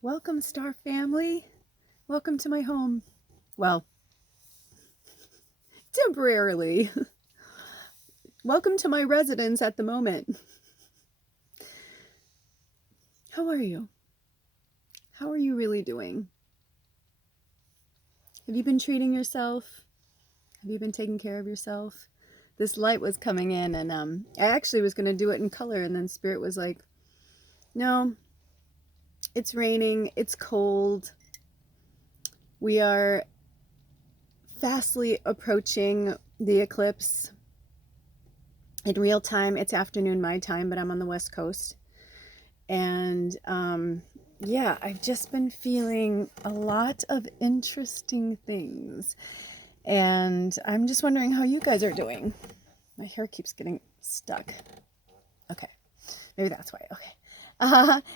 Welcome, Star Family. Welcome to my home. Well, temporarily. Welcome to my residence at the moment. How are you? How are you really doing? Have you been treating yourself? Have you been taking care of yourself? This light was coming in, and I actually was going to do it in color, and then Spirit was like, no, it's raining, it's cold. We are fastly approaching the eclipse. In real time, it's afternoon my time, but I'm on the West Coast. And yeah, I've just been feeling a lot of interesting things. And I'm just wondering how you guys are doing. My hair keeps getting stuck. Okay, maybe that's why. Okay.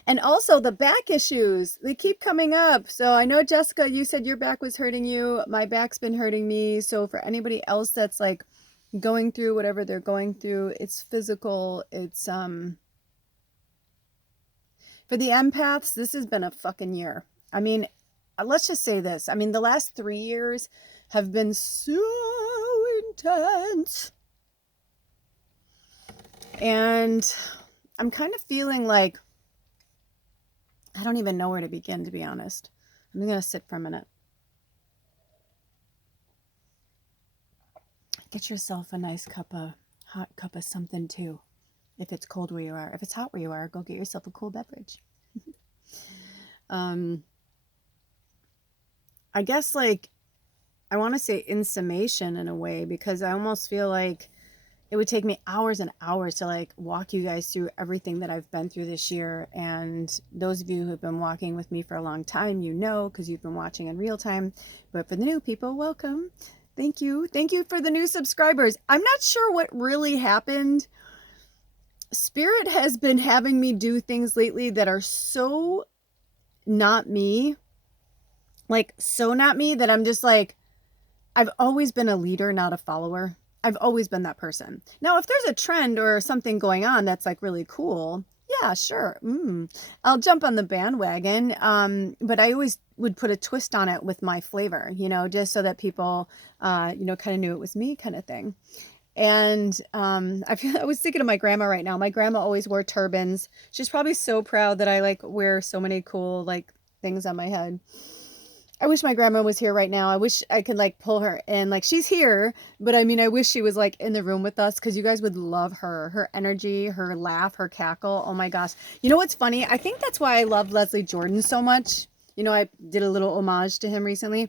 And also the back issues, they keep coming up. So I know, Jessica, you said your back was hurting you. My back's been hurting me. So for anybody else that's like going through whatever they're going through, it's physical. It's for the empaths, this has been a fucking year. I mean, let's just say this. I mean, the last 3 years have been so intense. And I'm kind of feeling like I don't even know where to begin, to be honest. I'm going to sit for a minute. Get yourself a nice hot cup of something too. If it's cold where you are. If it's hot where you are, go get yourself a cool beverage. I guess, like, I want to say in summation in a way, because I almost feel like it would take me hours and hours to like walk you guys through everything that I've been through this year. And those of you who've been walking with me for a long time, you know, because you've been watching in real time. But for the new people, welcome. Thank you. Thank you for the new subscribers. I'm not sure what really happened. Spirit has been having me do things lately that are so not me. Like, so not me that I'm just like, I've always been a leader, not a follower. I've always been that person. Now, if there's a trend or something going on that's like really cool, yeah, sure. I'll jump on the bandwagon. But I always would put a twist on it with my flavor, you know, just so that people, you know, kind of knew it was me kind of thing. And I was thinking of my grandma right now. My grandma always wore turbans. She's probably so proud that I like wear so many cool like things on my head. I wish my grandma was here right now. I wish I could like pull her in. Like, she's here, but I mean, I wish she was like in the room with us, because you guys would love her. Her energy, her laugh, her cackle. Oh my gosh. You know what's funny? I think that's why I love Leslie Jordan so much. You know, I did a little homage to him recently,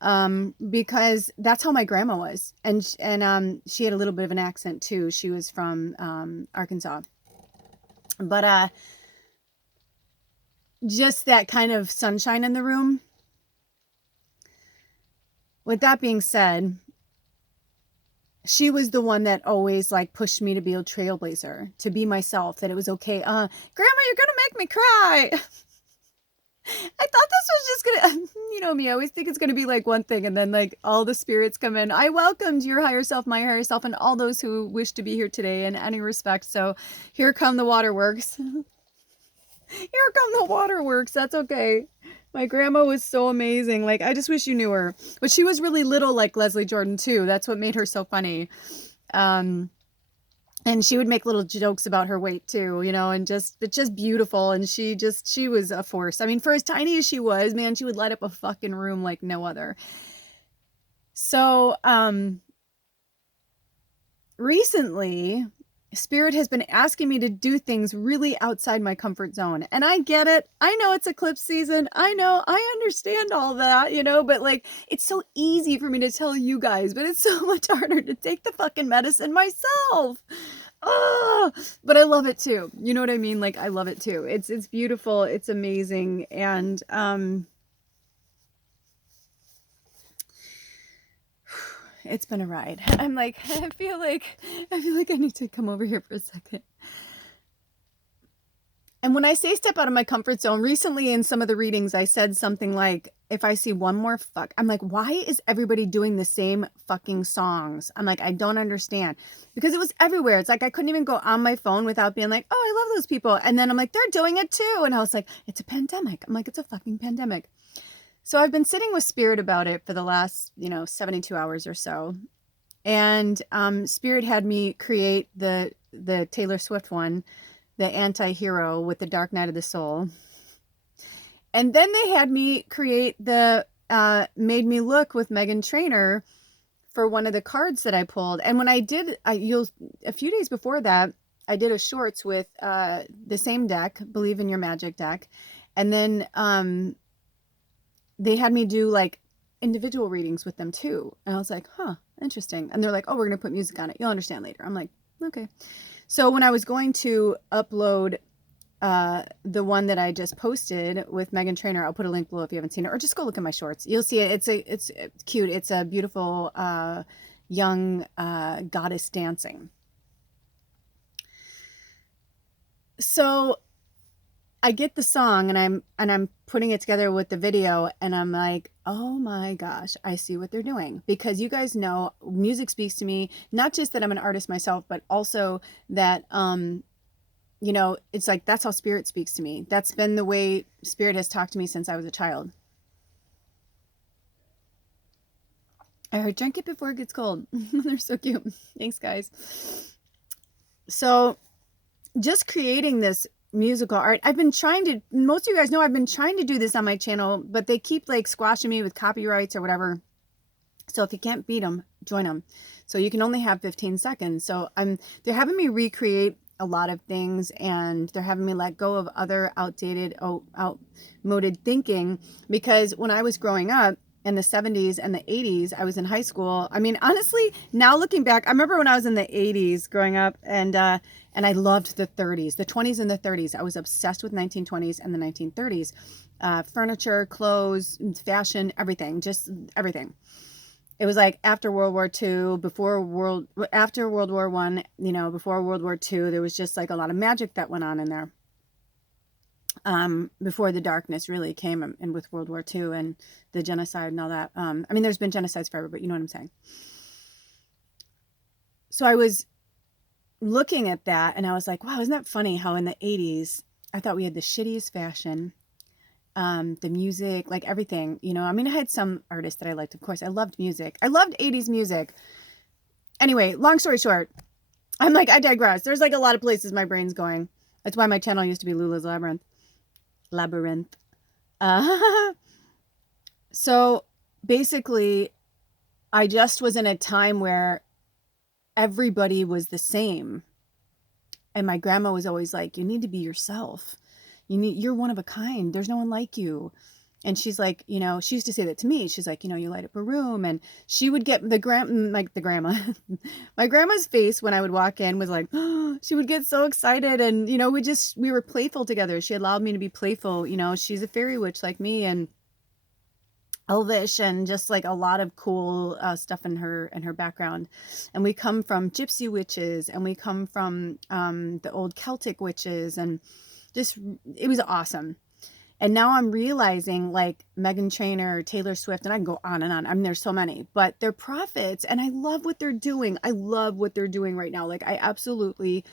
because that's how my grandma was. And she had a little bit of an accent too. She was from Arkansas. But just that kind of sunshine in the room. With that being said, she was the one that always like pushed me to be a trailblazer, to be myself, that it was okay. Grandma, you're gonna make me cry. I thought this was just gonna, you know me, I always think it's gonna be like one thing, and then like all the spirits come in. I welcomed your higher self, my higher self, and all those who wish to be here today in any respect. So here come the waterworks. Here come the waterworks. That's okay. My grandma was so amazing. Like, I just wish you knew her. But she was really little, like Leslie Jordan too. That's what made her so funny. And she would make little jokes about her weight too, you know, and it's just beautiful. And she was a force. I mean, for as tiny as she was, man, she would light up a fucking room like no other. So, recently, Spirit has been asking me to do things really outside my comfort zone. And I get it. I know it's eclipse season. I know. I understand all that, you know, but like, it's so easy for me to tell you guys, but it's so much harder to take the fucking medicine myself. Oh, but I love it too. You know what I mean? Like, I love it too. It's beautiful. It's amazing. And, it's been a ride. I'm like, I feel like I need to come over here for a second. And when I say step out of my comfort zone, recently in some of the readings, I said something like, if I see one more I'm like, why is everybody doing the same fucking songs? I'm like, I don't understand, because it was everywhere. It's like I couldn't even go on my phone without being like, oh, I love those people. And then I'm like, they're doing it too. And I was like, it's a pandemic. I'm like, it's a fucking pandemic. So I've been sitting with Spirit about it for the last, 72 hours or so. And Spirit had me create the Taylor Swift one, the Anti-Hero with the Dark Night of the Soul. And then they had me create the Made Me Look with Meghan Trainor for one of the cards that I pulled. And when I did, a few days before that, I did a shorts with the same deck, Believe in Your Magic deck. And then they had me do like individual readings with them too. And I was like, huh, interesting. And they're like, oh, we're going to put music on it. You'll understand later. I'm like, okay. So when I was going to upload the one that I just posted with Meghan Trainor, I'll put a link below if you haven't seen it, or just go look at my shorts. You'll see it. It's cute. It's a beautiful young goddess dancing. So I get the song and I'm putting it together with the video, and I'm like, oh my gosh, I see what they're doing. Because you guys know music speaks to me, not just that I'm an artist myself, but also that it's like, that's how Spirit speaks to me. That's been the way Spirit has talked to me since I was a child. I heard, drink it before it gets cold. They're so cute. Thanks, guys. So just creating this musical art, most of you guys know I've been trying to do this on my channel, but they keep like squashing me with copyrights or whatever. So if you can't beat them, join them. So you can only have 15 seconds. So they're having me recreate a lot of things, and they're having me let go of other outmoded thinking, because when I was growing up in the 70s and the 80s, I was in high school. I mean, honestly, now looking back, I remember when I was in the 80s growing up, and I loved the 30s, the 20s and the 30s. I was obsessed with 1920s and the 1930s. Furniture, clothes, fashion, everything, just everything. It was like after World War II, after World War I, before World War II, there was just like a lot of magic that went on in there. Before the darkness really came, and with World War II and the genocide and all that. I mean, there's been genocides forever, but you know what I'm saying. So I was looking at that and I was like, wow, isn't that funny how in the 80s, I thought we had the shittiest fashion. The music, like everything, I mean, I had some artists that I liked, of course. I loved music. I loved 80s music. Anyway, long story short, I'm like, I digress. There's like a lot of places my brain's going. That's why my channel used to be Lula's Labyrinth. So basically, I just was in a time where everybody was the same. And my grandma was always like, you need to be yourself. You're one of a kind. There's no one like you. And she's like, she used to say that to me. She's like, you light up a room. And she would get the grandma, my grandma's face when I would walk in was like, oh, she would get so excited. And, we were playful together. She allowed me to be playful. She's a fairy witch like me, and elvish, and just like a lot of cool stuff in her background. And we come from gypsy witches, and we come from the old Celtic witches, and just, it was awesome. And now I'm realizing, like Meghan Trainor, Taylor Swift, and I can go on and on. I mean, there's so many, but they're prophets, and I love what they're doing. I love what they're doing right now. Like, I absolutely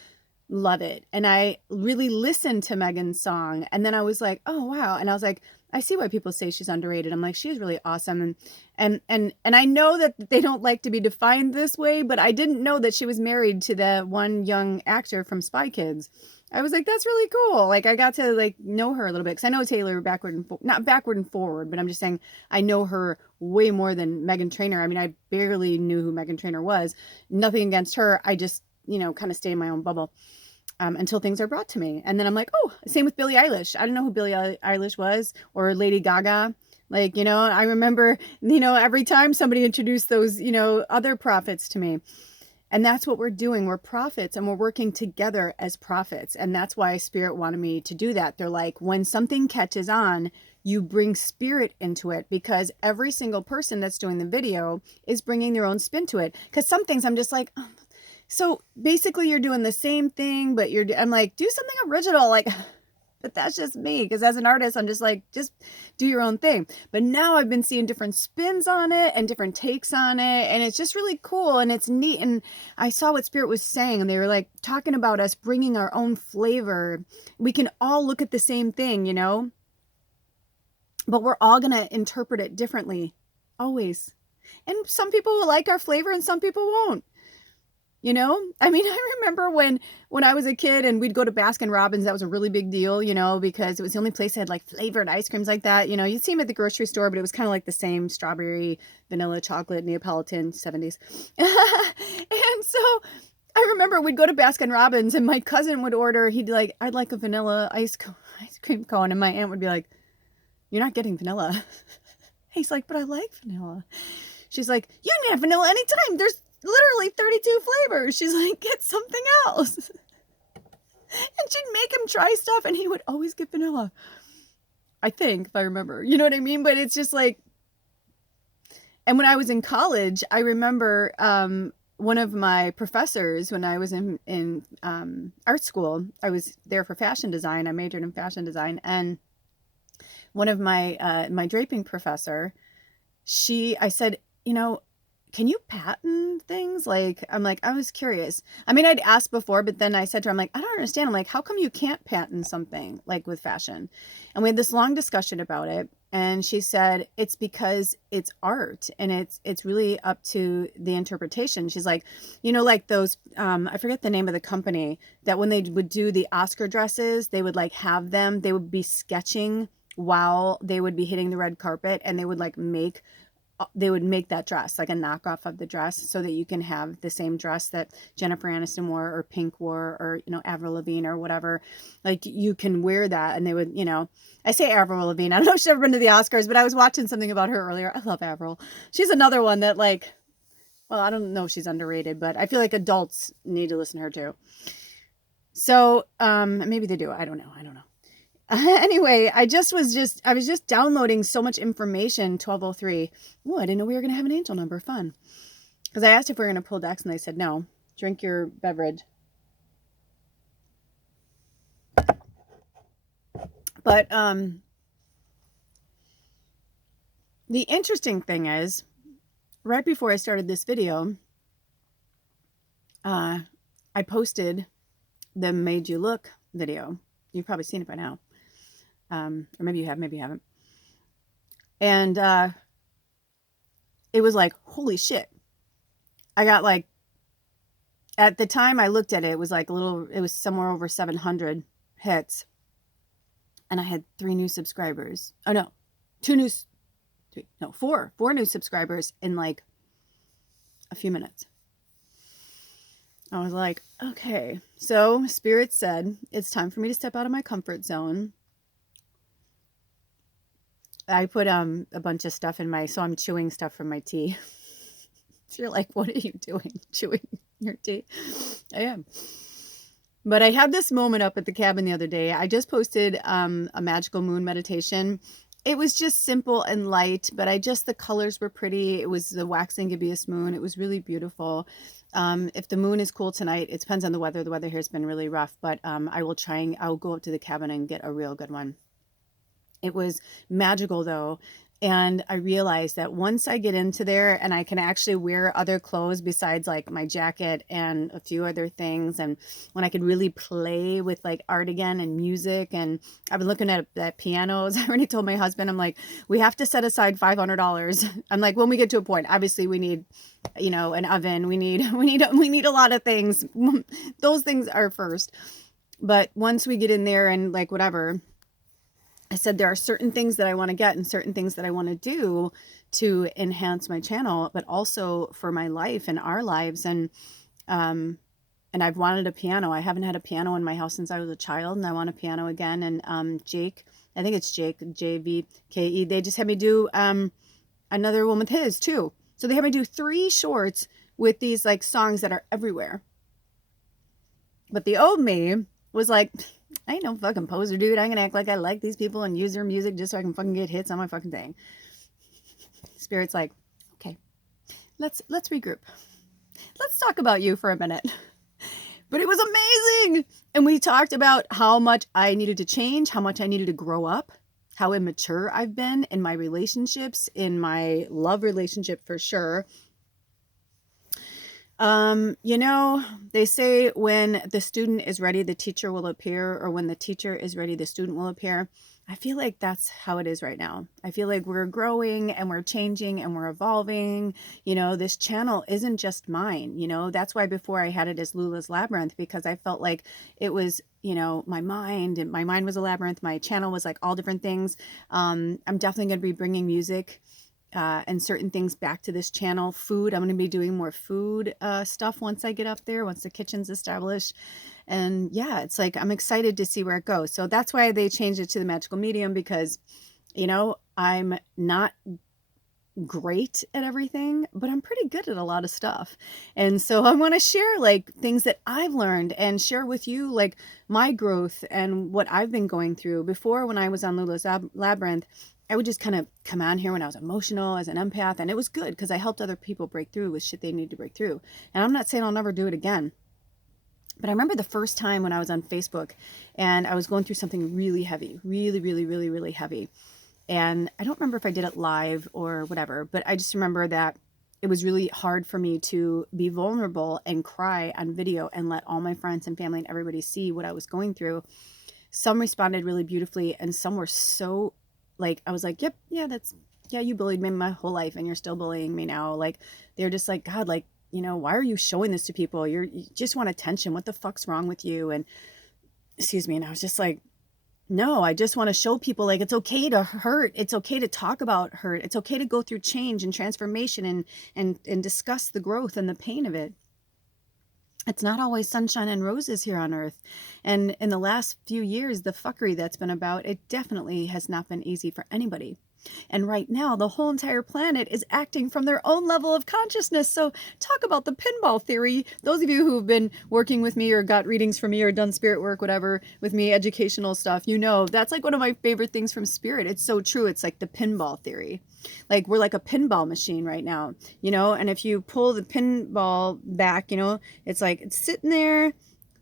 love it. And I really listened to Meghan's song, and then I was like, oh wow. And I was like, I see why people say she's underrated. I'm like, she's really awesome. And I know that they don't like to be defined this way, but I didn't know that she was married to the one young actor from Spy Kids. I was like, that's really cool. Like, I got to like know her a little bit, because I know Taylor not backward and forward, but I'm just saying I know her way more than Meghan Trainor. I mean, I barely knew who Meghan Trainor was. Nothing against her. I just, kind of stay in my own bubble until things are brought to me. And then I'm like, oh, same with Billie Eilish. I don't know who Billie Eilish was, or Lady Gaga. Like, I remember, every time somebody introduced those, other prophets to me. And that's what we're doing. We're prophets, and we're working together as prophets. And that's why Spirit wanted me to do that. They're like, when something catches on, you bring Spirit into it, because every single person that's doing the video is bringing their own spin to it. Because some things I'm just like, oh. So basically you're doing the same thing, but I'm like, do something original. Like, But that's just me, because as an artist, I'm just like, just do your own thing. But now I've been seeing different spins on it and different takes on it, and it's just really cool and it's neat. And I saw what Spirit was saying, and they were like talking about us bringing our own flavor. We can all look at the same thing, but we're all going to interpret it differently, always. And some people will like our flavor and some people won't. I mean, I remember when I was a kid and we'd go to Baskin Robbins, that was a really big deal, because it was the only place that had like flavored ice creams like that. You'd see them at the grocery store, but it was kind of like the same strawberry, vanilla, chocolate, Neapolitan 70s. And so I remember we'd go to Baskin Robbins and my cousin would order, he'd be like, I'd like a vanilla ice cream cone. And my aunt would be like, you're not getting vanilla. He's like, but I like vanilla. She's like, you can have vanilla anytime. There's literally 32 flavors. She's like, get something else. And she'd make him try stuff and he would always get vanilla. I think, if I remember. You know what I mean? But it's just like, and when I was in college, I remember one of my professors, when I was in art school, I was there for fashion design. I majored in fashion design. And one of my draping professor, I said, can you patent things? I was curious. I mean, I'd asked before, but then I said to her, I don't understand. I'm like, how come you can't patent something like with fashion? And we had this long discussion about it. And she said, it's because it's art and it's really up to the interpretation. She's like, like those, I forget the name of the company, that when they would do the Oscar dresses, they would they would be sketching while they would be hitting the red carpet, and they would make that dress, like a knockoff of the dress, so that you can have the same dress that Jennifer Aniston wore or Pink wore or, Avril Lavigne or whatever. Like, you can wear that. And they would, I say Avril Lavigne. I don't know if she's ever been to the Oscars, but I was watching something about her earlier. I love Avril. She's another one that well, I don't know if she's underrated, but I feel like adults need to listen to her too. So, maybe they do. I don't know. Anyway, I was just downloading so much information. 1203. Oh, I didn't know we were going to have an angel number. Fun. Because I asked if we were going to pull decks and they said no. Drink your beverage. But the interesting thing is, right before I started this video, I posted the Made You Look video. You've probably seen it by now. Or maybe you have, maybe you haven't. And it was like, holy shit. I got at the time I looked at it, it was it was somewhere over 700 hits. And I had 3 new subscribers. Oh no, 4 new subscribers in a few minutes. I was like, okay. So Spirit said, it's time for me to step out of my comfort zone. I put a bunch of stuff in so I'm chewing stuff from my tea. So you're like, what are you doing? Chewing your tea? I am. But I had this moment up at the cabin the other day. I just posted a magical moon meditation. It was just simple and light, but the colors were pretty. It was the waxing gibbous moon. It was really beautiful. If the moon is cool tonight, it depends on the weather. The weather here has been really rough, but I'll go up to the cabin and get a real good one. It was magical though. And I realized that once I get into there and I can actually wear other clothes besides my jacket and a few other things, and when I could really play with art again and music, and I've been looking at pianos. I already told my husband, I'm like, we have to set aside $500. I'm like, when we get to a point, obviously we need, an oven. We need a lot of things. Those things are first. But once we get in there and whatever, I said, there are certain things that I want to get and certain things that I want to do to enhance my channel, but also for my life and our lives. And I've wanted a piano. I haven't had a piano in my house since I was a child, and I want a piano again. And Jake, I think it's Jake, JVKE, they just had me do another one with his too. So they had me do 3 shorts with these songs that are everywhere. But the old me was like, I ain't no fucking poser, dude. I'm gonna act like I like these people and use their music just so I can fucking get hits on my fucking thing. Spirit's like, okay, let's regroup. Let's talk about you for a minute. But it was amazing. And we talked about how much I needed to change, how much I needed to grow up, how immature I've been in my relationships, in my love relationship for sure. You know, they say when the student is ready, the teacher will appear, or when the teacher is ready, the student will appear. I feel like that's how it is right now. I feel like we're growing and we're changing and we're evolving. You know, this channel isn't just mine. You know, that's why before I had it as Lula's Labyrinth, because I felt like it was, you know, my mind, and my mind was a labyrinth. My channel was like all different things. I'm definitely going to be bringing music and certain things back to this channel. Food, I'm going to be doing more food stuff once I get up there, once the kitchen's established. And yeah, it's like I'm excited to see where it goes. So that's why they changed it to the magical medium, because, you know, I'm not great at everything, but I'm pretty good at a lot of stuff. And so I want to share like things that I've learned and share with you like my growth and what I've been going through. Before, when I was on Lula's Labyrinth, I would just kind of come on here when I was emotional as an empath, and it was good because I helped other people break through with shit they need to break through. And I'm not saying I'll never do it again. But I remember the first time when I was on Facebook and I was going through something really heavy, really heavy. And I don't remember if I did it live or whatever, but I just remember that it was really hard for me to be vulnerable and cry on video and let all my friends and family and everybody see what I was going through. Some responded really beautifully, and some were so like, I was like, yep, yeah, you bullied me my whole life and you're still bullying me now. Like, they're just like, God, like, you know, why are you showing this to people? You just want attention. What the fuck's wrong with you? And excuse me. And I was just like, no, I just want to show people like it's okay to hurt. It's okay to talk about hurt. It's okay to go through change and transformation and discuss the growth and the pain of it. It's not always sunshine and roses here on earth. And in the last few years, the fuckery that's been about, it definitely has not been easy for anybody. And right now, the whole entire planet is acting from their own level of consciousness. So talk about the pinball theory. Those of you who've been working with me or got readings from me or done spirit work, whatever, with me, educational stuff, you know, that's like one of my favorite things from spirit. It's so true. It's like the pinball theory. Like we're like a pinball machine right now, you know, and if you pull the pinball back, you know, it's like it's sitting there.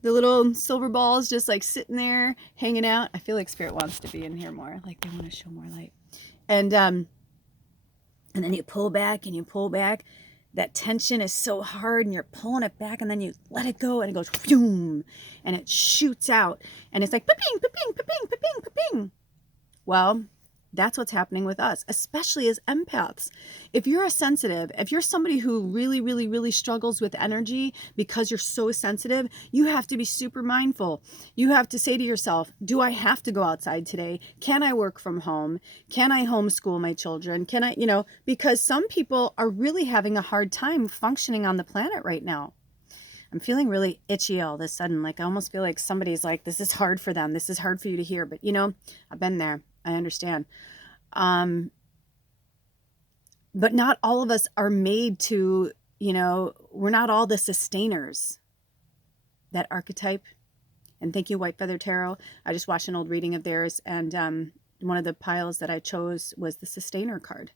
The little silver balls just like sitting there hanging out. I feel like spirit wants to be in here more. Like they want to show more light. And then you pull back and you pull back. That tension is so hard and you're pulling it back, and then you let it go and it goes boom, and it shoots out, and it's like pa-ping, pa-ping, pa-ping, pa-ping, pa-ping. Well, that's what's happening with us, especially as empaths. If you're a sensitive, if you're somebody who really struggles with energy because you're so sensitive, you have to be super mindful. You have to say to yourself, do I have to go outside today? Can I work from home? Can I homeschool my children? Can I, you know, because some people are really having a hard time functioning on the planet right now. I'm feeling really itchy all of a sudden. Like I almost feel like somebody's like, this is hard for them. This is hard for you to hear. But you know, I've been there. I understand. But not all of us are made to, you know, we're not all the sustainers. That archetype. And thank you, White Feather Tarot. I just watched an old reading of theirs, and one of the piles that I chose was the sustainer card.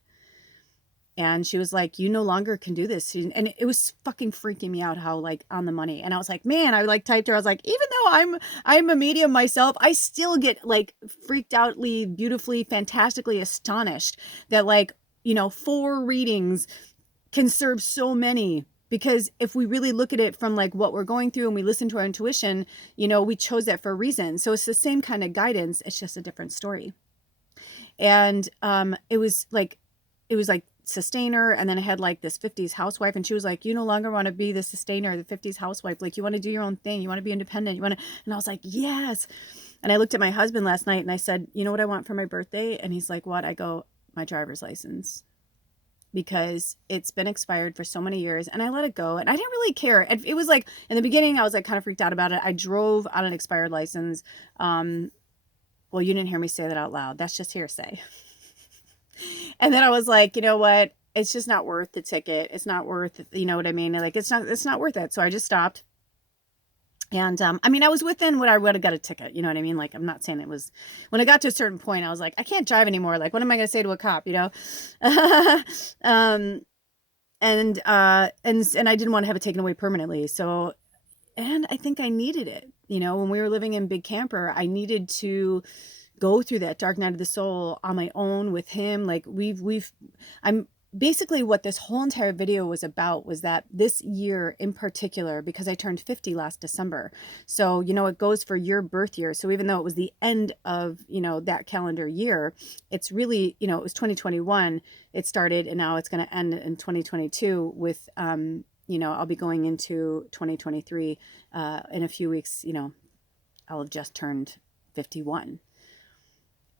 And she was like, you no longer can do this. And it was fucking freaking me out how like on the money. And I was like, man, I like typed her. I was like, even though I'm a medium myself, I still get like freaked outly, beautifully, fantastically astonished that like, you know, 4 readings can serve so many. Because if we really look at it from like what we're going through and we listen to our intuition, you know, we chose that for a reason. So it's the same kind of guidance. It's just a different story. And it was like sustainer, and then I had like this 50s housewife, and she was like, you no longer want to be the sustainer, the 50s housewife, like you want to do your own thing, you want to be independent, you want to. And I was like, yes. And I looked at my husband last night and I said, you know what I want for my birthday? And he's like, what? I go, my driver's license, because it's been expired for so many years, and I let it go, and I didn't really care. It was like in the beginning I was like kind of freaked out about it. I drove on an expired license. Well, you didn't hear me say that out loud, that's just hearsay. And then I was like, you know what? It's just not worth the ticket. It's not worth, you know what I mean? Like, it's not worth it. So I just stopped. And, I mean, I was within what I would have got a ticket. You know what I mean? Like, I'm not saying it was, when I got to a certain point, I was like, I can't drive anymore. Like, what am I going to say to a cop, you know? And I didn't want to have it taken away permanently. So, and I think I needed it. You know, when we were living in Big Camper, I needed to go through that dark night of the soul on my own with him. Like I'm basically what this whole entire video was about was that this year in particular, because I turned 50 last December. So, you know, it goes for your birth year. So even though it was the end of, you know, that calendar year, it's really, you know, it was 2021, it started, and now it's going to end in 2022 with, you know, I'll be going into 2023 in a few weeks. You know, I'll have just turned 51.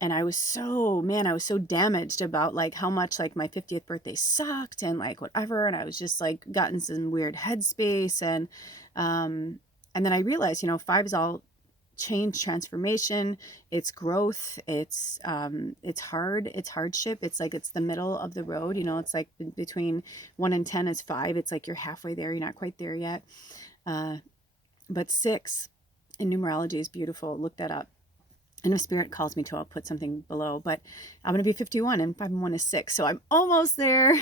And I was so, man, I was so damaged about like how much like my 50th birthday sucked and like whatever. And I was just like gotten some weird headspace. And then I realized, you know, 5 is all change, transformation, it's growth, it's hard, it's hardship. It's like, it's the middle of the road, you know, it's like between 1 and 10 is 5. It's like you're halfway there, you're not quite there yet. But 6 in numerology is beautiful. Look that up. And if spirit calls me to, I'll put something below, but I'm going to be 51 and 5 and 1 is 6. So I'm almost there.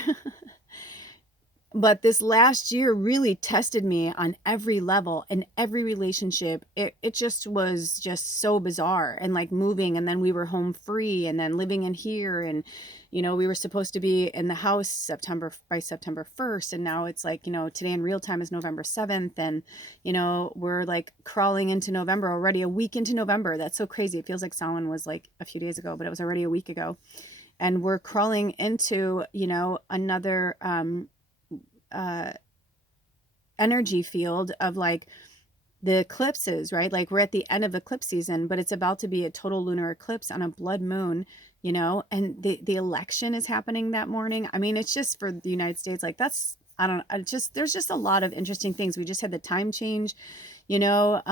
But this last year really tested me on every level and every relationship. It just was just so bizarre, and like moving, and then we were home free, and then living in here, and you know, we were supposed to be in the house by September 1st, and now it's like, you know, today in real time is November 7th, and you know, we're like crawling into November already, a week into November. That's so crazy. It feels like Samhain was like a few days ago, but it was already a week ago, and we're crawling into, you know, another energy field of like the eclipses, right? Like we're at the end of eclipse season, but it's about to be a total lunar eclipse on a blood moon, you know, and the election is happening that morning. I mean, it's just for the United States, like that's, there's just a lot of interesting things. We just had the time change, you know.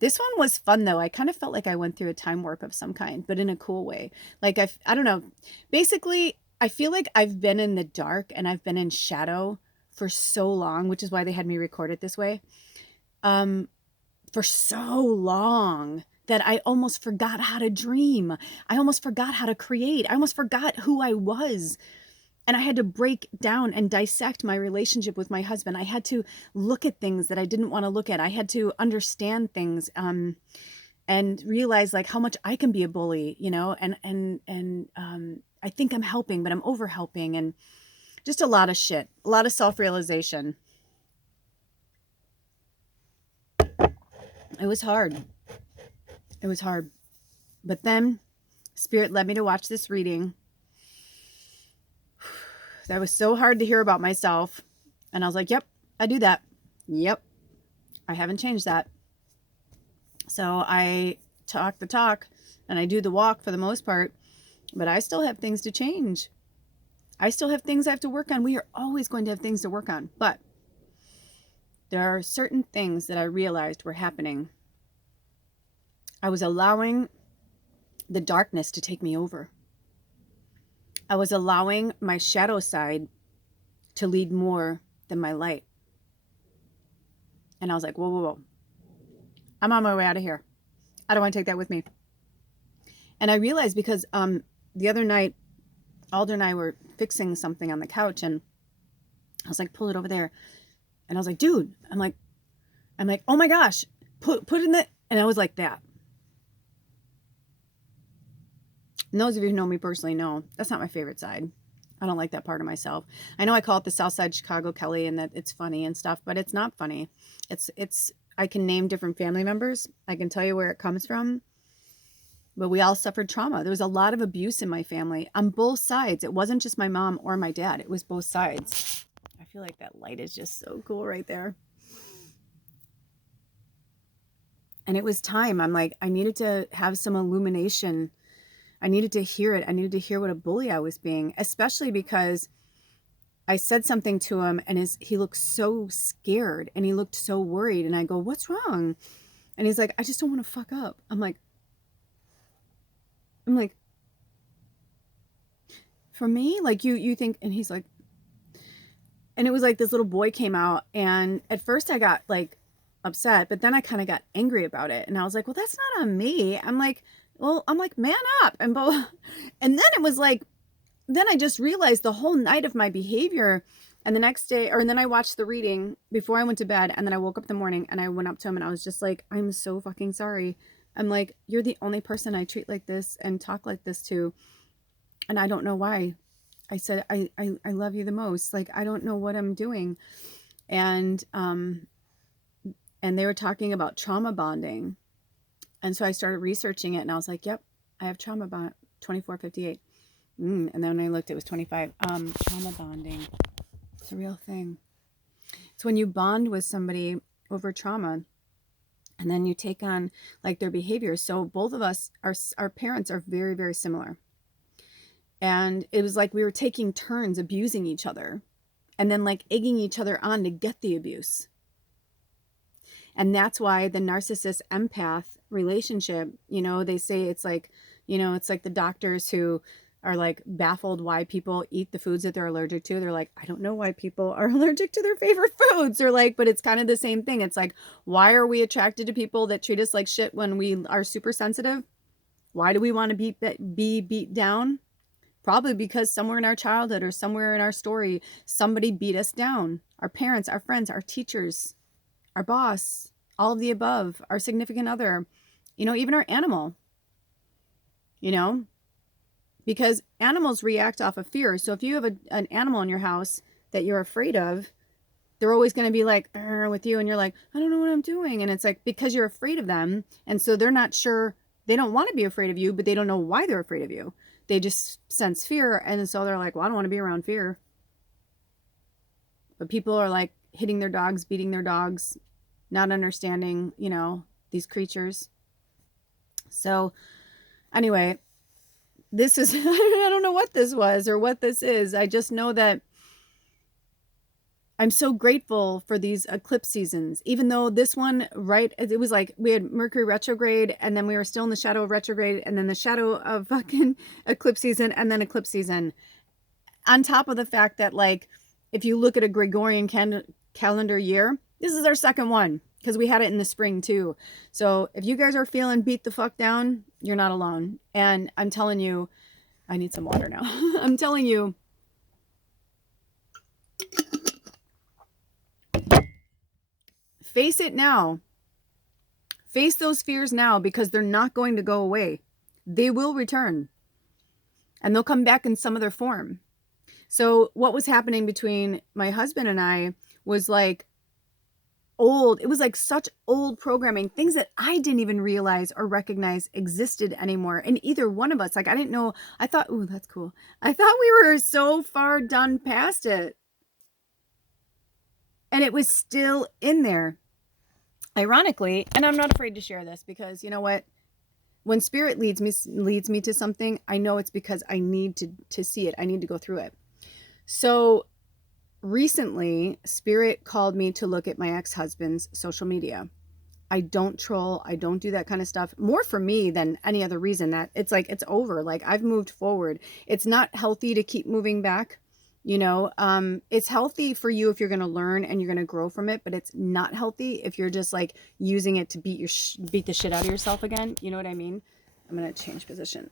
This one was fun though. I kind of felt like I went through a time warp of some kind, but in a cool way. Like I don't know. Basically, I feel like I've been in the dark and I've been in shadow for so long, which is why they had me record it this way, for so long that I almost forgot how to dream. I almost forgot how to create. I almost forgot who I was. And I had to break down and dissect my relationship with my husband. I had to look at things that I didn't want to look at. I had to understand things, and realize like how much I can be a bully, you know, and I think I'm helping, but I'm over helping, and just a lot of shit, a lot of self-realization. It was hard. It was hard. But then Spirit led me to watch this reading. That was so hard to hear about myself. And I was like, yep, I do that. Yep. I haven't changed that. So I talk the talk and I do the walk for the most part, but I still have things to change. I still have things I have to work on. We are always going to have things to work on, but there are certain things that I realized were happening. I was allowing the darkness to take me over. I was allowing my shadow side to lead more than my light. And I was like, whoa, whoa, whoa. I'm on my way out of here. I don't want to take that with me. And I realized because the other night, Alder and I were fixing something on the couch, and I was like, pull it over there. And I was like, dude, I'm like, oh my gosh, put it in the, and I was like that. And those of you who know me personally know that's not my favorite side. I don't like that part of myself. I know I call it the South Side Chicago Kelly, and that it's funny and stuff, but it's not funny. I can name different family members. I can tell you where it comes from. But we all suffered trauma. There was a lot of abuse in my family on both sides. It wasn't just my mom or my dad. It was both sides. I feel like that light is just so cool right there. And it was time. I'm like, I needed to have some illumination. I needed to hear it. I needed to hear what a bully I was being, especially because I said something to him and he looked so scared and he looked so worried. And I go, what's wrong? And he's like, I just don't want to fuck up. I'm like, for me, like you think, and he's like, and it was like this little boy came out, and at first I got like upset, but then I kind of got angry about it. And I was like, well, that's not on me. I'm like, man up. And then it was like, then I just realized the whole night of my behavior And the next day, and then I watched the reading before I went to bed. And then I woke up in the morning and I went up to him and I was just like, I'm so fucking sorry. I'm like, you're the only person I treat like this and talk like this to. And I don't know why. I said, I love you the most. Like, I don't know what I'm doing. And they were talking about trauma bonding. And so I started researching it and I was like, yep, I have trauma bond 2458. And then when I looked, it was 25. Trauma bonding. It's a real thing. It's when you bond with somebody over trauma and then you take on like their behavior. So both of us, our parents are very, very similar. And it was like we were taking turns abusing each other and then like egging each other on to get the abuse. And that's why the narcissist empath relationship, they say it's like, it's like the doctors who are like baffled why people eat the foods that they're allergic to. They're like, I don't know why people are allergic to their favorite foods. Or like, but it's kind of the same thing. It's like, why are we attracted to people that treat us like shit when we are super sensitive? Why do we want to be beat down? Probably because somewhere in our childhood or somewhere in our story, somebody beat us down. Our parents, our friends, our teachers, our boss, all of the above, our significant other, even our animal, because animals react off of fear. So if you have an animal in your house that you're afraid of, they're always going to be like with you. And you're like, I don't know what I'm doing. And it's like, because you're afraid of them. And so they're not sure, they don't want to be afraid of you, but they don't know why they're afraid of you. They just sense fear. And so they're like, well, I don't want to be around fear. But people are like hitting their dogs, beating their dogs, not understanding, these creatures. So anyway, this is, I don't know what this was or what this is. I just know that I'm so grateful for these eclipse seasons, even though this one, right, it was like we had Mercury retrograde and then we were still in the shadow of retrograde and then the shadow of fucking eclipse season and then eclipse season. On top of the fact that, like, if you look at a Gregorian calendar year, this is our second one because we had it in the spring too. So if you guys are feeling beat the fuck down, you're not alone. And I'm telling you, I need some water now. I'm telling you, face it now. Face those fears now because they're not going to go away. They will return. And they'll come back in some other form. So what was happening between my husband and I was like old. It was like such old programming, things that I didn't even realize or recognize existed anymore in either one of us. Like I didn't know. I thought, ooh, that's cool. I thought we were so far done past it. And it was still in there. Ironically, and I'm not afraid to share this because you know what? When spirit leads me to something, I know it's because I need to see it. I need to go through it. So recently, spirit called me to look at my ex-husband's social media. I don't troll. I don't do that kind of stuff. More for me than any other reason. That it's like it's over. Like I've moved forward. It's not healthy to keep moving back. It's healthy for you if you're going to learn and you're going to grow from it, but it's not healthy if you're just like using it to beat the shit out of yourself again. You know what I mean? I'm going to change position.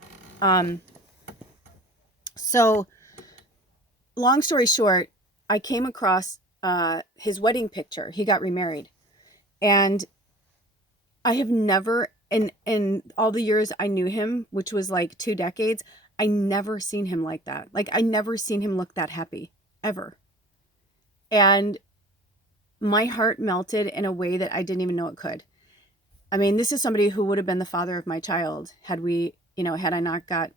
So long story short, I came across his wedding picture. He got remarried. And I have never, in all the years I knew him, which was like 2 decades, I never seen him like that. Like I never seen him look that happy, ever. And my heart melted in a way that I didn't even know it could. I mean, this is somebody who would have been the father of my child had I not got,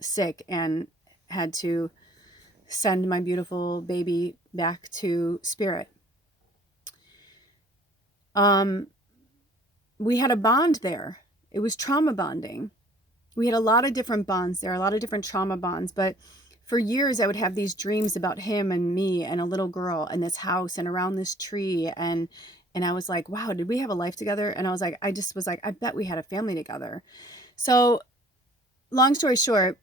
sick and had to send my beautiful baby back to spirit. We had a bond there. It was trauma bonding. We had a lot of different bonds there, a lot of different trauma bonds. But for years, I would have these dreams about him and me and a little girl and this house and around this tree. And I was like, wow, did we have a life together? And I just was like, I bet we had a family together. So long story short,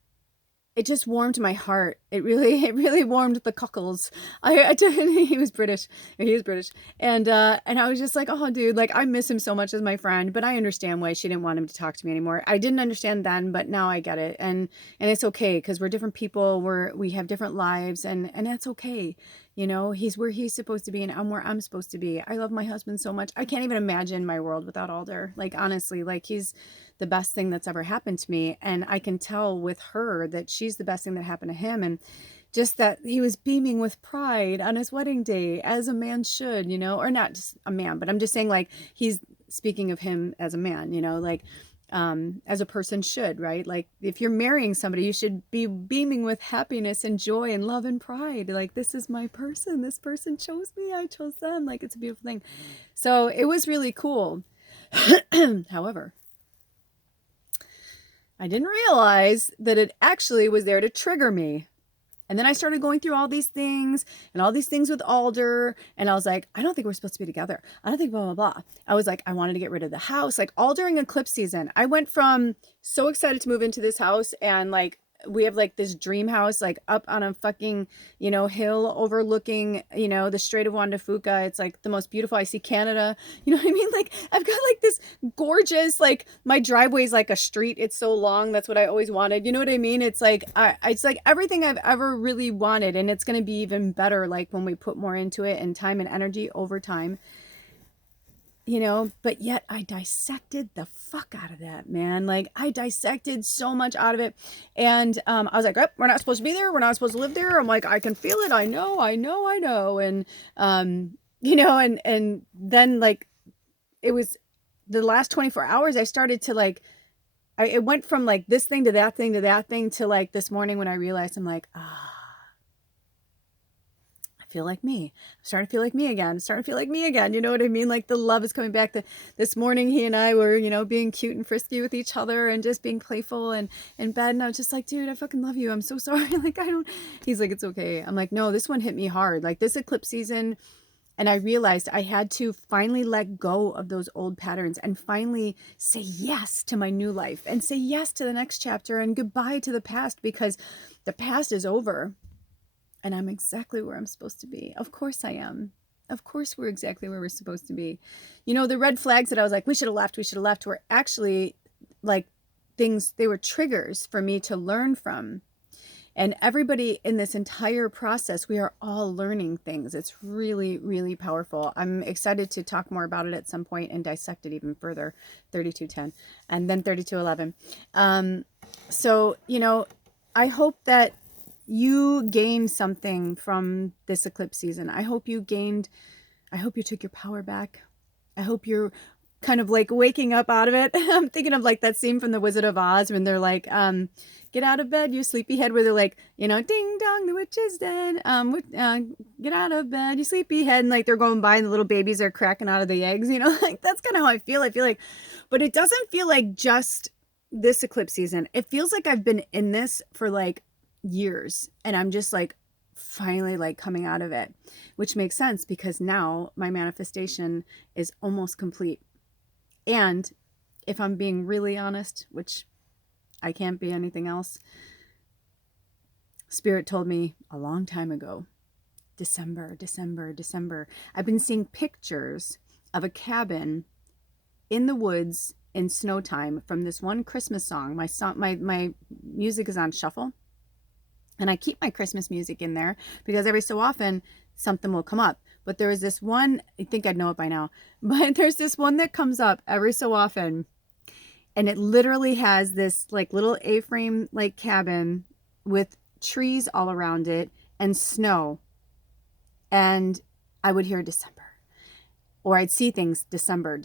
it just warmed my heart it really warmed the cockles. He was British. He is British. And I was just like, oh, dude, like, I miss him so much as my friend, but I understand why she didn't want him to talk to me anymore. I didn't understand then, but now I get it. And it's okay, because we're different people. We have different lives, and that's okay. You know, he's where he's supposed to be, and I'm where I'm supposed to be. I love my husband so much. I can't even imagine my world without Alder. Like, honestly, like, he's the best thing that's ever happened to me. And I can tell with her that she's the best thing that happened to him. And just that he was beaming with pride on his wedding day, as a man should, you know, or not just a man, but I'm just saying, like, he's speaking of him as a man, you know, like, as a person should, right? Like, if you're marrying somebody, you should be beaming with happiness and joy and love and pride. Like, this is my person. This person chose me. I chose them. Like, it's a beautiful thing. So it was really cool. However, I didn't realize that it actually was there to trigger me. And then I started going through all these things with Alder. And I was like, I don't think we're supposed to be together. I don't think blah, blah, blah. I was like, I wanted to get rid of the house. Like, all during eclipse season, I went from so excited to move into this house, and like, we have like this dream house, like up on a fucking, you know, hill overlooking, you know, the Strait of Juan de Fuca. It's like the most beautiful. I see Canada. You know what I mean? Like, I've got like this gorgeous, like, my driveway's like a street. It's so long. That's what I always wanted. You know what I mean? It's like, it's like everything I've ever really wanted. And it's going to be even better, like, when we put more into it, and time and energy over time. You know, but yet I dissected the fuck out of that, man. Like, I dissected so much out of it. And I was like, oh, we're not supposed to be there. We're not supposed to live there. I'm like, I can feel it. I know. And, you know, and then, like, it was the last 24 hours, I started to, like, it went from like this thing to that thing to that thing to like this morning when I realized, I'm like, feel like me. I'm starting to feel like me again. You know what I mean? Like, the love is coming back. This morning, he and I were, you know, being cute and frisky with each other and just being playful and in bed. And I was just like, dude, I fucking love you. I'm so sorry. Like, he's like, it's okay. I'm like, no, this one hit me hard. Like, this eclipse season. And I realized I had to finally let go of those old patterns and finally say yes to my new life and say yes to the next chapter and goodbye to the past, because the past is over. And I'm exactly where I'm supposed to be. Of course I am. Of course we're exactly where we're supposed to be. You know, the red flags that I was like, we should have left were actually like things, they were triggers for me to learn from. And everybody in this entire process, we are all learning things. It's really, really powerful. I'm excited to talk more about it at some point and dissect it even further. 3210 and then 3211. So, you know, I hope that you gained something from this eclipse season. I hope you took your power back. I hope you're kind of like waking up out of it. I'm thinking of like that scene from The Wizard of Oz when they're like, get out of bed, you sleepyhead, where they're like, you know, ding dong, the witch is dead. Get out of bed, you sleepyhead. And like, they're going by and the little babies are cracking out of the eggs, you know, like, that's kind of how I feel like, but it doesn't feel like just this eclipse season. It feels like I've been in this for like years, and I'm just like finally like coming out of it, which makes sense because now my manifestation is almost complete. And if I'm being really honest, which I can't be anything else, Spirit told me a long time ago, December. I've been seeing pictures of a cabin in the woods in snow time from this one Christmas song. My music is on shuffle. And I keep my Christmas music in there because every so often something will come up. But there is this one, I think I'd know it by now, but there's this one that comes up every so often. And it literally has this like little A-frame like cabin with trees all around it and snow. And I would hear December. Or I'd see things December.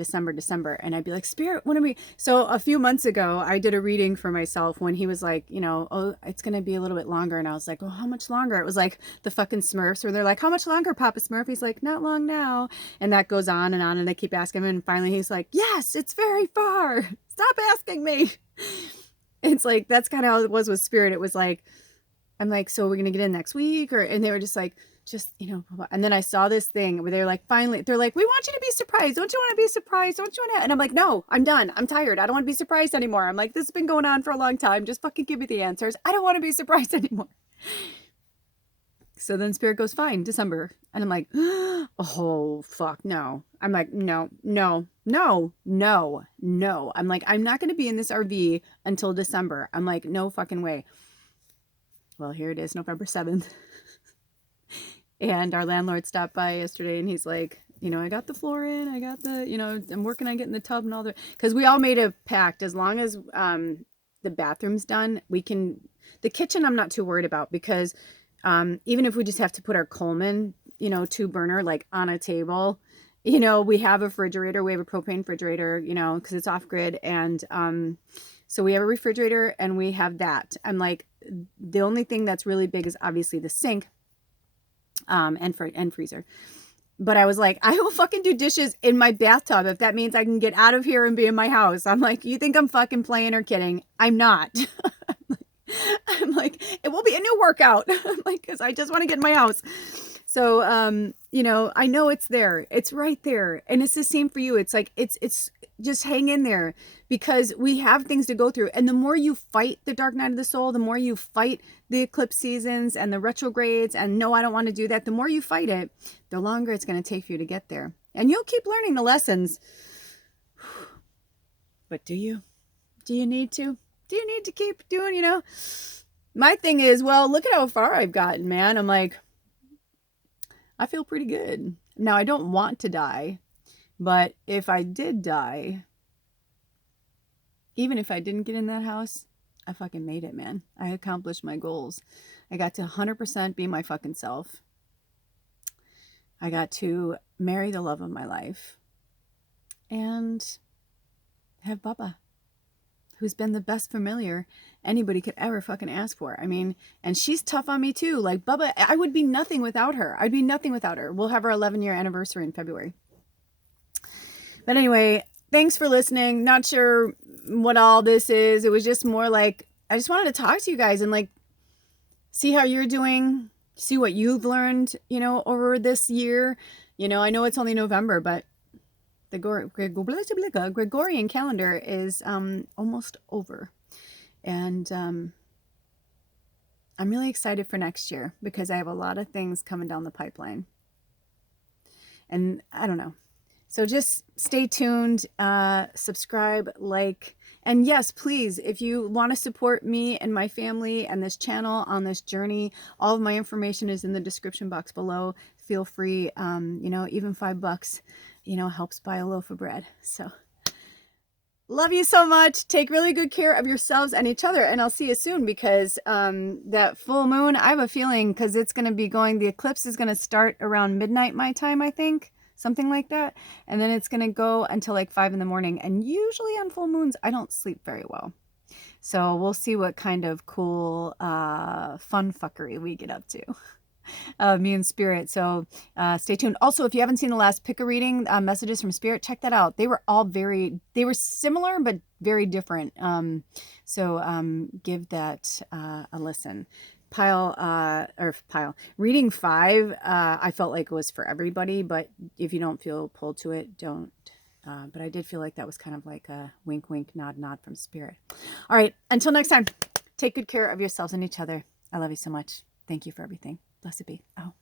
And I'd be like, Spirit, when are we? So a few months ago, I did a reading for myself when he was like, you know, oh, it's going to be a little bit longer. And I was like, oh, how much longer? It was like the fucking Smurfs where they're like, how much longer, Papa Smurf? He's like, not long now. And that goes on. And I keep asking him. And finally he's like, yes, it's very far. Stop asking me. It's like, that's kind of how it was with Spirit. It was like, I'm like, so we're going to get in next week? And they were just like, just, you know, and then I saw this thing where they're like, finally, they're like, we want you to be surprised. Don't you want to be surprised? Don't you want to? And I'm like, no, I'm done. I'm tired. I don't want to be surprised anymore. I'm like, this has been going on for a long time. Just fucking give me the answers. I don't want to be surprised anymore. So then Spirit goes, fine, December. And I'm like, oh, fuck, no. I'm like, no, no, no, no, no. I'm like, I'm not going to be in this RV until December. I'm like, no fucking way. Well, here it is, November 7th. And our landlord stopped by yesterday and he's like, you know, I got the floor in, I got the, you know, I'm working on getting the tub and all that. Because we all made a pact, as long as the bathroom's done, we can, the kitchen I'm not too worried about, because even if we just have to put our Coleman, you know, 2-burner like on a table, you know, we have a refrigerator, we have a propane refrigerator, you know, because it's off grid. And so we have a refrigerator and we have that. I'm like, the only thing that's really big is obviously the sink and freezer. But I was like, I will fucking do dishes in my bathtub if that means I can get out of here and be in my house. I'm like, you think I'm fucking playing or kidding? I'm not. I'm like, it will be a new workout. I'm like, because I just want to get in my house. So, you know, I know it's there. It's right there. And it's the same for you. It's like, it's just hang in there, because we have things to go through. And the more you fight the dark night of the soul, the more you fight the eclipse seasons and the retrogrades and no, I don't want to do that. The more you fight it, the longer it's going to take for you to get there. And you'll keep learning the lessons. But do you? Do you need to? Do you need to keep doing, you know? My thing is, well, look at how far I've gotten, man. I'm like, I feel pretty good. Now, I don't want to die, but if I did die, even if I didn't get in that house, I fucking made it, man. I accomplished my goals. I got to 100% be my fucking self. I got to marry the love of my life and have Bubba, who's been the best familiar anybody could ever fucking ask for. I mean, and she's tough on me too. Like, Bubba, I would be nothing without her. I'd be nothing without her. We'll have our 11-year anniversary in February. But anyway, thanks for listening. Not sure what all this is. It was just more like, I just wanted to talk to you guys and like, see how you're doing, see what you've learned, you know, over this year. You know, I know it's only November, but the Gregorian calendar is almost over. And I'm really excited for next year because I have a lot of things coming down the pipeline. And I don't know. So just stay tuned, subscribe, like, and yes, please, if you want to support me and my family and this channel on this journey, all of my information is in the description box below. Feel free, you know, even $5, you know, helps buy a loaf of bread. So love you so much. Take really good care of yourselves and each other. And I'll see you soon, because that full moon, I have a feeling, because it's going to be going, the eclipse is going to start around midnight my time, I think. Something like that. And then it's going to go until like 5 in the morning. And usually on full moons, I don't sleep very well. So we'll see what kind of cool fun fuckery we get up to. Me and Spirit. So stay tuned. Also, if you haven't seen the last pick a reading, messages from Spirit, check that out. They were all they were similar, but very different. So give that a listen. Reading 5, I felt like it was for everybody, but if you don't feel pulled to it, don't. But I did feel like that was kind of like a wink, wink, nod, nod from Spirit. All right. Until next time, take good care of yourselves and each other. I love you so much. Thank you for everything. Blessed be. Oh.